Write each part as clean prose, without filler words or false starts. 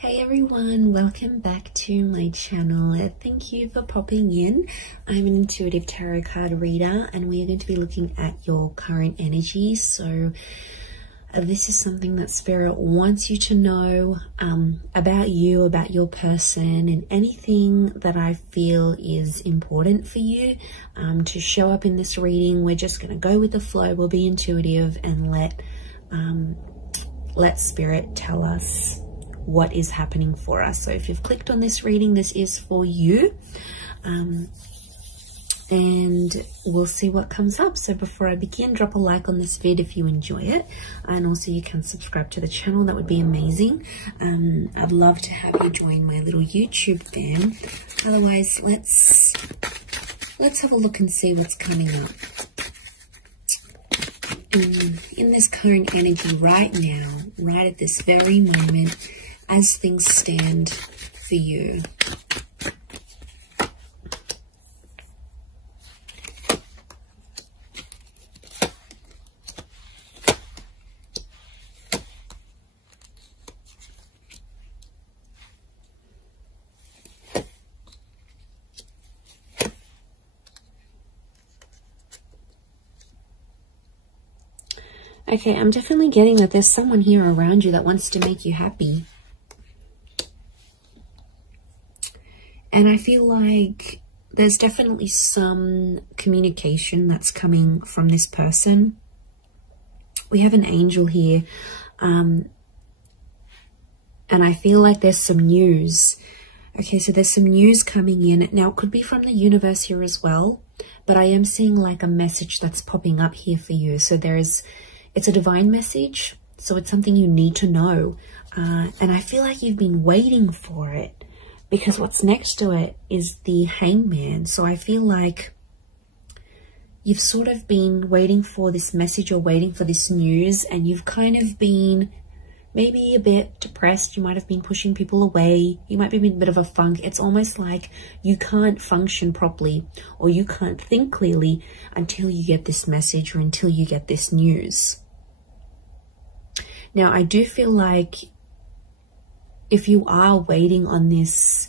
Hey everyone, welcome back to my channel. Thank you for popping in. I'm an intuitive tarot card reader and we are going to be looking at your current energy. So this is something that Spirit wants you to know about you, about your person, and anything that I feel is important for you to show up in this reading. We're just going to go with the flow. We'll be intuitive and let Spirit tell us what is happening for us. So if you've clicked on this reading, this is for you, and we'll see what comes up. So before I begin, drop a like on this vid if you enjoy it, and also you can subscribe to the channel. That would be amazing. I'd love to have you join my little YouTube fam. Otherwise, let's have a look and see what's coming up in this current energy right now, right at this very moment, as things stand for you. Okay, I'm definitely getting that there's someone here around you that wants to make you happy. And I feel like there's definitely some communication that's coming from this person. We have an angel here. And I feel like there's some news. Okay, so there's some news coming in. Now, it could be from the universe here as well. But I am seeing like a message that's popping up here for you. So it's a divine message. So it's something you need to know. And I feel like you've been waiting for it, because what's next to it is the Hangman. So I feel like you've sort of been waiting for this message or waiting for this news, and you've kind of been maybe a bit depressed. You might have been pushing people away. You might be in a bit of a funk. It's almost like you can't function properly or you can't think clearly until you get this message or until you get this news. Now, I do feel like if you are waiting on this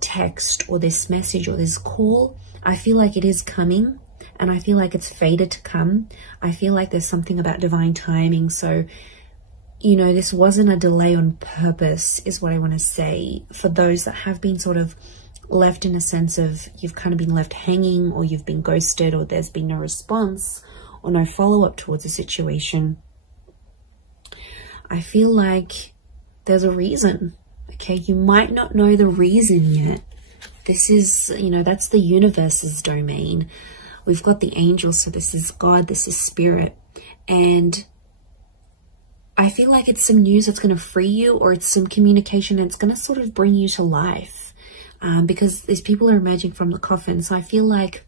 text or this message or this call, I feel like it is coming, and I feel like it's fated to come. I feel like there's something about divine timing. So, you know, this wasn't a delay on purpose, is what I want to say. For those that have been sort of left in a sense of you've kind of been left hanging, or you've been ghosted, or there's been no response or no follow-up towards a situation, I feel like there's a reason. Okay, you might not know the reason yet. This is, you know, that's the universe's domain. We've got the angels, so this is God, this is Spirit. And I feel like it's some news that's going to free you, or it's some communication and it's going to sort of bring you to life. Because these people are emerging from the coffin. So I feel like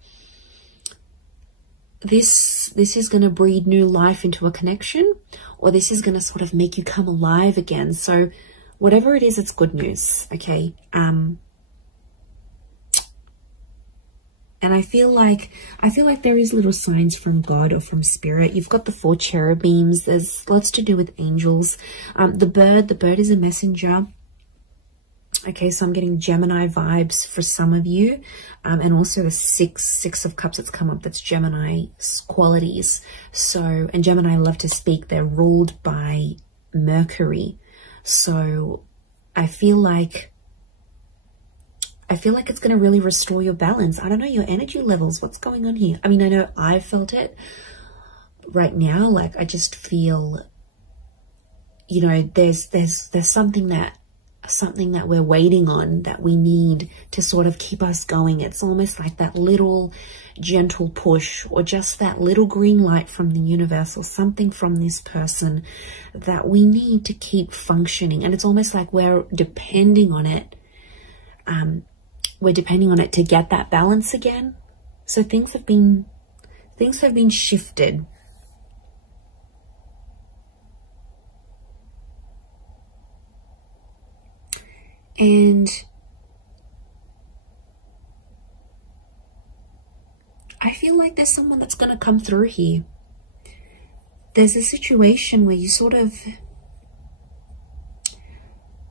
this is going to breathe new life into a connection, or this is going to sort of make you come alive again. So whatever it is, it's good news. Okay. And I feel like there is little signs from God or from Spirit. You've got the 4 cherubims. There's lots to do with angels. The bird is a messenger. Okay, so I'm getting Gemini vibes for some of you. And also the six of cups that's come up, that's Gemini qualities. So, and Gemini love to speak. They're ruled by Mercury. So I feel like it's going to really restore your balance. I don't know, your energy levels. What's going on here? I mean, I know I felt it right now. Like, I just feel, you know, there's something that we're waiting on, that we need to sort of keep us going. It's almost like that little gentle push, or just that little green light from the universe, or something from this person that we need to keep functioning. And it's almost like we're depending on it. We're depending on it to get that balance again. So things have been shifted. And I feel like there's someone that's going to come through here. There's a situation where you sort of,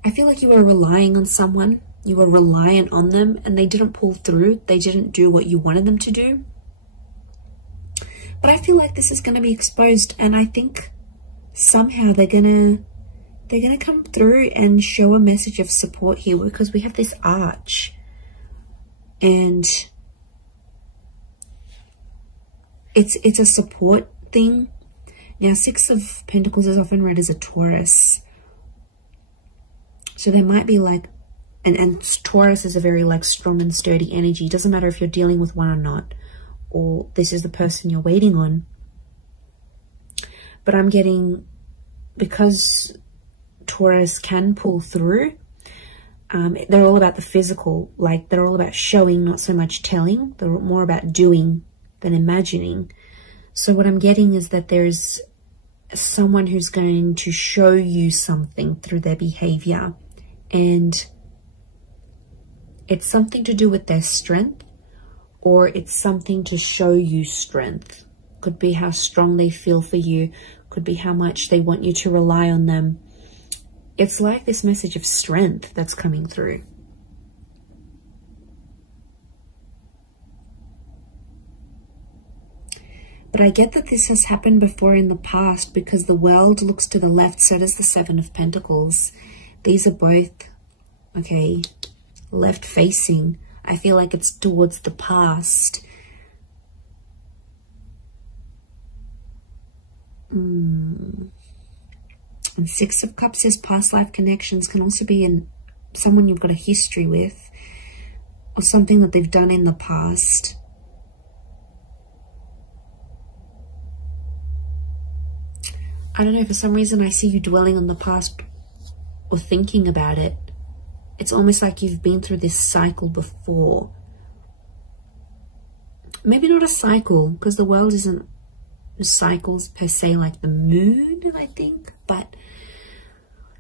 I feel like you were relying on someone. You were reliant on them and they didn't pull through. They didn't do what you wanted them to do. But I feel like this is going to be exposed, and I think somehow they're gonna come through and show a message of support here, because we have this arch, and it's a support thing. Now, Six of Pentacles is often read as a Taurus, so there might be like, and Taurus is a very like strong and sturdy energy. It doesn't matter if you're dealing with one or not, or this is the person you're waiting on. But I'm getting, because Taurus can pull through, they're all about the physical, like they're all about showing, not so much telling. They're more about doing than imagining. So what I'm getting is that there's someone who's going to show you something through their behavior, and it's something to do with their strength, or it's something to show you strength. Could be how strong they feel for you, could be how much they want you to rely on them. It's like this message of strength that's coming through. But I get that this has happened before in the past, because the World looks to the left, so does the Seven of Pentacles. These are both, okay, left facing. I feel like it's towards the past. And Six of Cups is past life connections. Can also be in someone you've got a history with, or something that they've done in the past. I don't know, for some reason I see you dwelling on the past or thinking about it. It's almost like you've been through this cycle before. Maybe not a cycle, because the world isn't cycles per se, like the moon, I think. But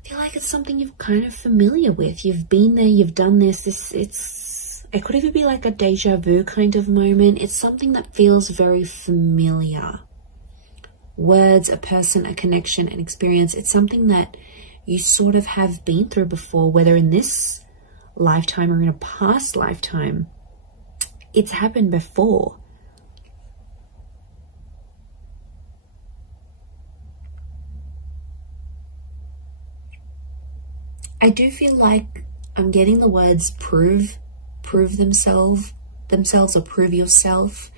I feel like it's something you're kind of familiar with. You've been there, you've done this. It could even be like a deja vu kind of moment. It's something that feels very familiar. Words, a person, a connection, an experience. It's something that you sort of have been through before, whether in this lifetime or in a past lifetime. It's happened before. I do feel like I'm getting the words prove themselves or prove yourself.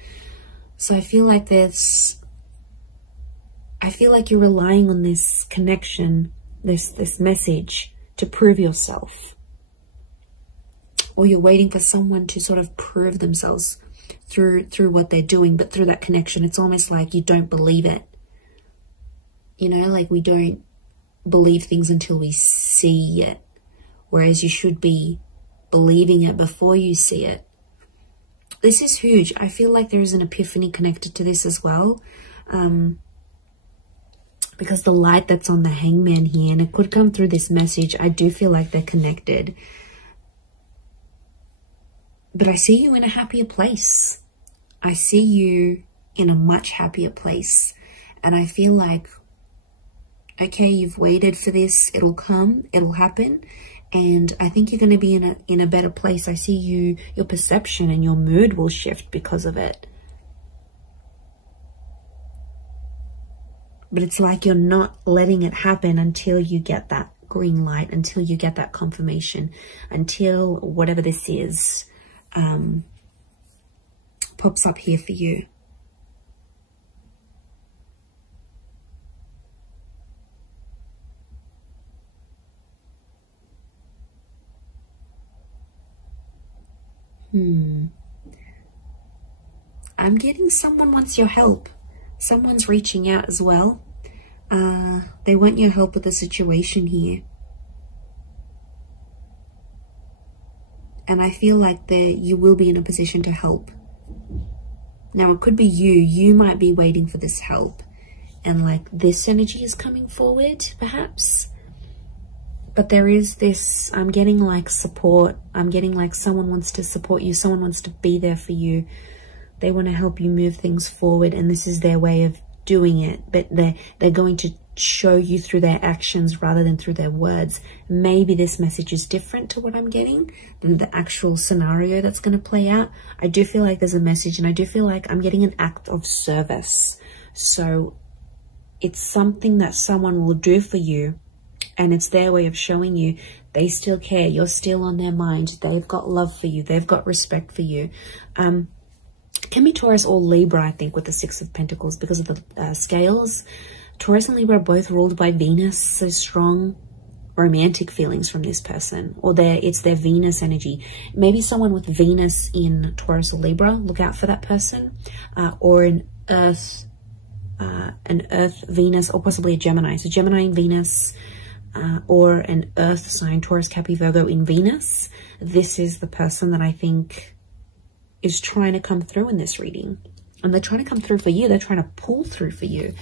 So I feel like you're relying on this connection, this message to prove yourself. Or you're waiting for someone to sort of prove themselves through what they're doing, but through that connection, it's almost like you don't believe it. You know, like we don't believe things until we see it, whereas you should be believing it before you see it. This is huge. I feel like there is an epiphany connected to this as well. Because the light that's on the Hangman here, and it could come through this message, I do feel like they're connected. But I see you in a happier place. I see you in a much happier place. And I feel like, okay, you've waited for this. It'll come. It'll happen. And I think you're going to be in a better place. I see your perception and your mood will shift because of it. But it's like you're not letting it happen until you get that green light, until you get that confirmation, until whatever this is pops up here for you. I'm getting someone wants your help. Someone's reaching out as well. They want your help with the situation here. And I feel like you will be in a position to help. Now, it could be you. You might be waiting for this help. And like this energy is coming forward, perhaps. But there is this, I'm getting like support. I'm getting like someone wants to support you. Someone wants to be there for you. They want to help you move things forward, and this is their way of doing it. But they're going to show you through their actions rather than through their words. Maybe this message is different to what I'm getting than the actual scenario that's going to play out. I do feel like there's a message, and I do feel like I'm getting an act of service. So it's something that someone will do for you, and it's their way of showing you they still care. You're still on their mind. They've got love for you. They've got respect for you. Can be Taurus or Libra, I think, with the Six of Pentacles because of the scales. Taurus and Libra are both ruled by Venus, so strong romantic feelings from this person, or it's their Venus energy. Maybe someone with Venus in Taurus or Libra, look out for that person, or an Earth Venus, or possibly a Gemini. So Gemini in Venus, or an Earth sign, Taurus, Capricorn, Virgo in Venus. This is the person that I think is trying to come through in this reading, and they're trying to come through for you. They're trying to pull through for you.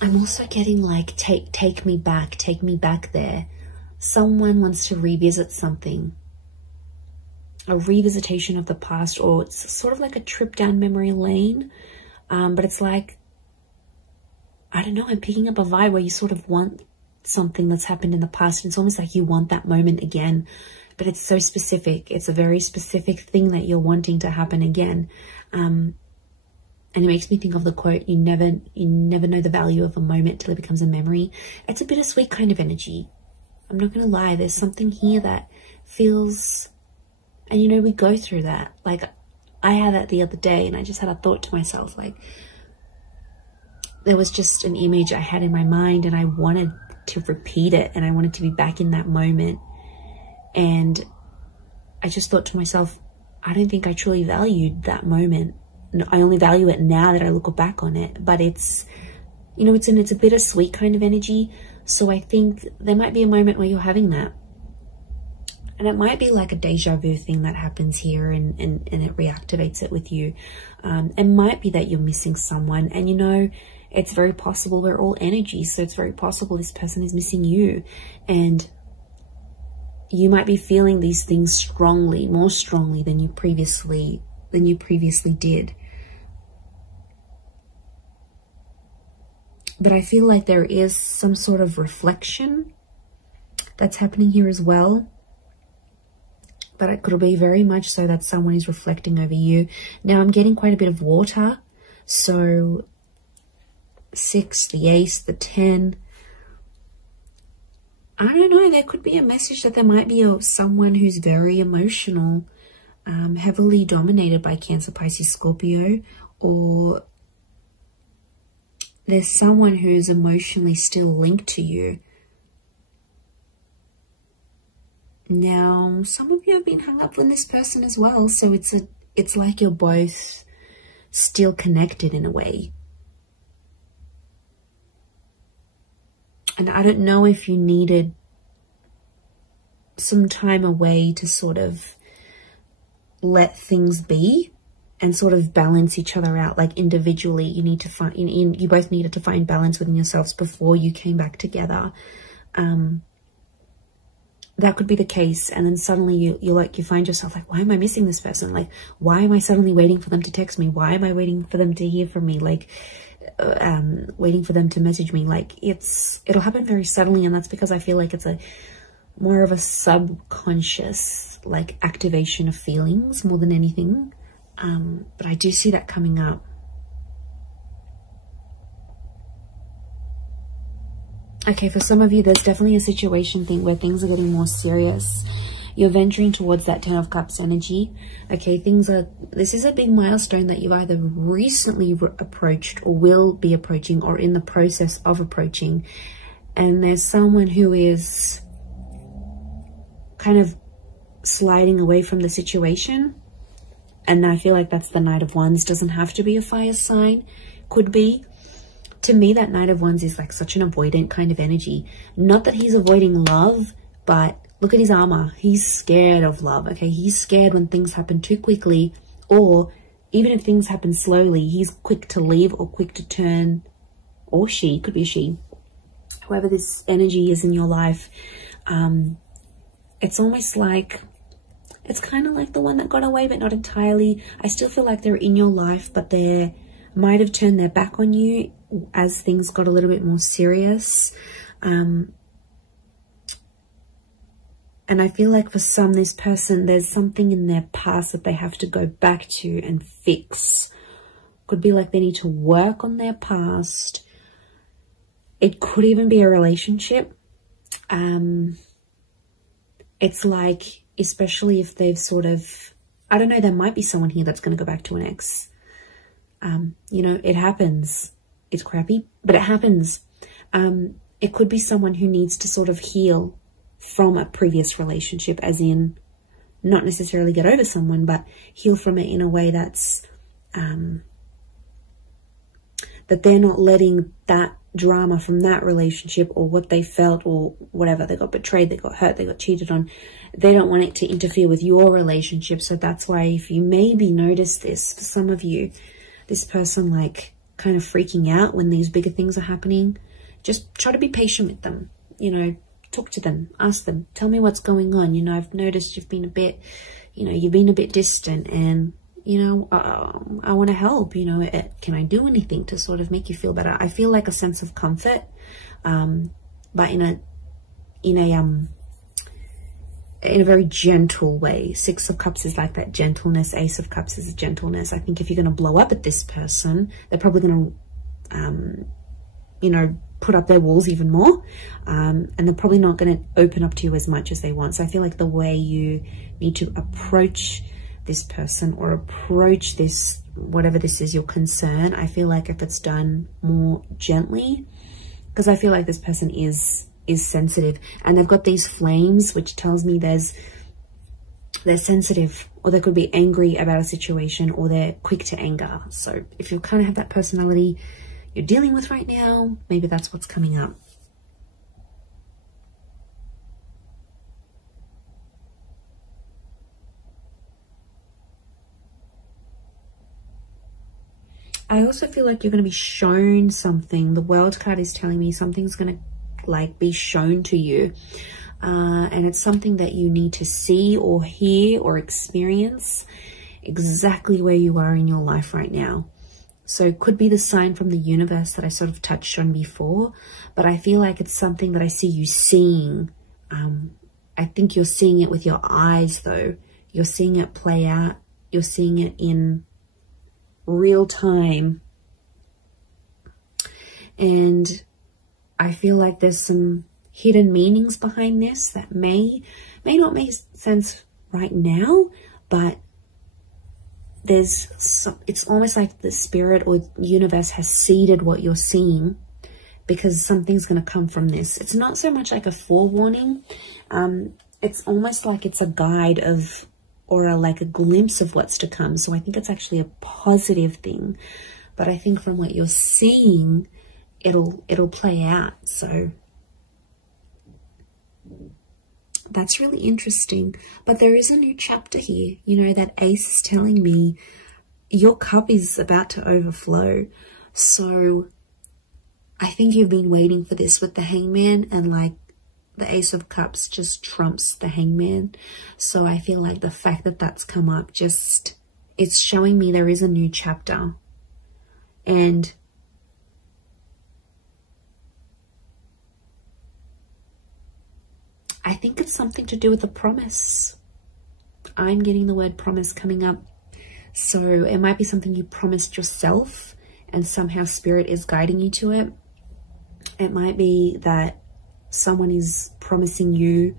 I'm also getting like, take me back there. Someone wants to revisit something, a revisitation of the past, or it's sort of like a trip down memory lane. But it's like, I don't know, I'm picking up a vibe where you sort of want something that's happened in the past. It's almost like you want that moment again, but it's so specific. It's a very specific thing that you're wanting to happen again. And it makes me think of the quote, you never know the value of a moment till it becomes a memory. It's a bittersweet kind of energy. I'm not going to lie. There's something here that feels, and you know, we go through that. Like, I had that the other day, and I just had a thought to myself, like, there was just an image I had in my mind, and I wanted to repeat it, and I wanted to be back in that moment. And I just thought to myself, I don't think I truly valued that moment. I only value it now that I look back on it. But it's, you know, it's a bittersweet kind of energy. So I think there might be a moment where you're having that. And it might be like a deja vu thing that happens here, and it reactivates it with you. It might be that you're missing someone, and you know, it's very possible we're all energy. So it's very possible this person is missing you, and you might be feeling these things strongly, more strongly than you previously did. But I feel like there is some sort of reflection that's happening here as well. But it could be very much so that someone is reflecting over you. Now I'm getting quite a bit of water. So 6, the Ace, the 10. I don't know. There could be a message that there might be someone who's very emotional, heavily dominated by Cancer, Pisces, Scorpio, or there's someone who's emotionally still linked to you. Now, some of you have been hung up with this person as well, so it's like you're both still connected in a way. And I don't know if you needed some time away to sort of let things be and sort of balance each other out. Like individually, you need to find, you both needed to find balance within yourselves before you came back together. That could be the case. And then suddenly you find yourself like, why am I missing this person? Like, why am I suddenly waiting for them to text me? Why am I waiting for them to hear from me? Like, waiting for them to message me. Like, it'll happen very suddenly. And that's because I feel like it's more of a subconscious, like, activation of feelings more than anything. But I do see that coming up. Okay, for some of you, there's definitely a situation thing where things are getting more serious. You're venturing towards that 10 of Cups energy. Okay, this is a big milestone that you've either recently approached or will be approaching or in the process of approaching. And there's someone who is kind of sliding away from the situation. And I feel like that's the Knight of Wands. Doesn't have to be a fire sign. Could be. To me, that Knight of Wands is like such an avoidant kind of energy. Not that he's avoiding love, but look at his armor. He's scared of love, okay? He's scared when things happen too quickly, or even if things happen slowly, he's quick to leave or quick to turn, or she, could be a she. Whoever this energy is in your life, it's almost like It's kind of like the one that got away, but not entirely. I still feel like they're in your life, but they might have turned their back on you as things got a little bit more serious. And I feel like for some, this person, there's something in their past that they have to go back to and fix. Could be like they need to work on their past. It could even be a relationship. It's like, especially if they've sort of, I don't know, there might be someone here that's going to go back to an ex. You know, it happens. It's crappy, but it happens. It could be someone who needs to sort of heal from a previous relationship, as in not necessarily get over someone, but heal from it in a way that's, that they're not letting that drama from that relationship or what they felt or whatever, they got betrayed, they got hurt, they got cheated on, they don't want it to interfere with your relationship. So that's why, if you maybe notice this, for some of you, this person like kind of freaking out when these bigger things are happening, just try to be patient with them, you know, talk to them, ask them, tell me what's going on. You know, I've noticed you've been a bit, you know, you've been a bit distant, and you know, I want to help, you know, can I do anything to sort of make you feel better? I feel like a sense of comfort, but in a very gentle way. Six of Cups is like that gentleness. Ace of Cups is gentleness. I think if you're going to blow up at this person, they're probably going to, you know, put up their walls even more, and they're probably not going to open up to you as much as they want. So I feel like the way you need to approach this person or approach this, whatever this is, your concern, I feel like if it's done more gently, because I feel like this person is sensitive, and they've got these flames, which tells me they're sensitive, or they could be angry about a situation, or they're quick to anger. So if you kind of have that personality you're dealing with right now, maybe that's what's coming up. I also feel like you're going to be shown something. The World card is telling me something's going to like be shown to you. And it's something that you need to see or hear or experience exactly where you are in your life right now. So it could be the sign from the universe that I sort of touched on before, but I feel like it's something that I see you seeing. I think you're seeing it with your eyes though. You're seeing it play out. You're seeing it in real time, and I feel like there's some hidden meanings behind this that may not make sense right now, but there's some, it's almost like the spirit or universe has seeded what you're seeing, because something's going to come from this. It's not so much like a forewarning, it's almost like it's a guide of, or like a glimpse of what's to come. So I think it's actually a positive thing, but I think from what you're seeing, it'll play out. So that's really interesting. But there is a new chapter here. You know, that ace is telling me your cup is about to overflow. So I think you've been waiting for this with the Hangman, and like the Ace of Cups just trumps the Hangman. So I feel like the fact that that's come up, just, it's showing me there is a new chapter. And I think it's something to do with the promise. I'm getting the word promise coming up. So it might be something you promised yourself and somehow spirit is guiding you to it. It might be that someone is promising you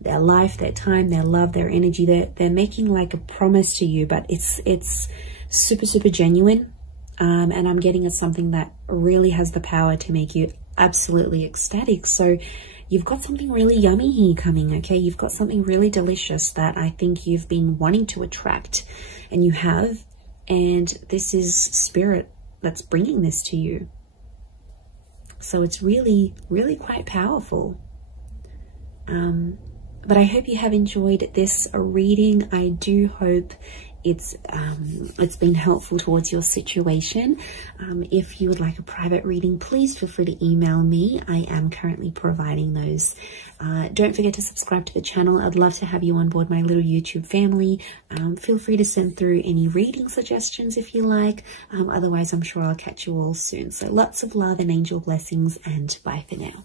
their life, their time, their love, their energy. They're making like a promise to you, but it's super, super genuine. And I'm getting it's something that really has the power to make you absolutely ecstatic. So you've got something really yummy here coming, okay? You've got something really delicious that I think you've been wanting to attract, and you have. And this is spirit that's bringing this to you. So it's really, really quite powerful. But I hope you have enjoyed this reading. I do hope it's been helpful towards your situation. If you would like a private reading, please feel free to email me. I am currently providing those. Don't forget to subscribe to the channel. I'd love to have you on board my little YouTube family. Feel free to send through any reading suggestions if you like. Otherwise, I'm sure I'll catch you all soon. So lots of love and angel blessings, and bye for now.